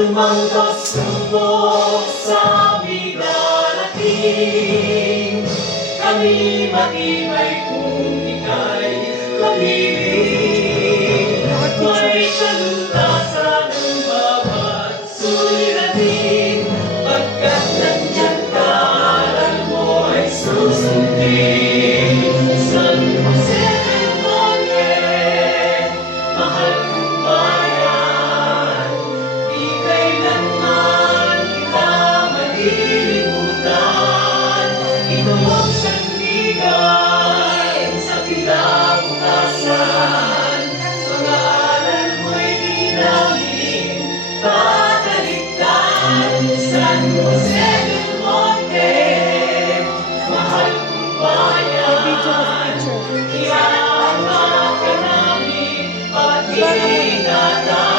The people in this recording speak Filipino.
anumang pagsubok sa aming darating, kami matibay kung ika'y pag-ibig. May kalutasan ang bawat suliranin, pagkat nandiyan ka, alam mo ay susundin. San Jose del Monte, mahal kong bayan, di kailanman kita malilimutan. Ito ang sandigan sa kinabukasan, mga aral mo'y di namin tatalikdan. San Jose del Monte, mahal kong bayan, iyakan ka namin at ingatan.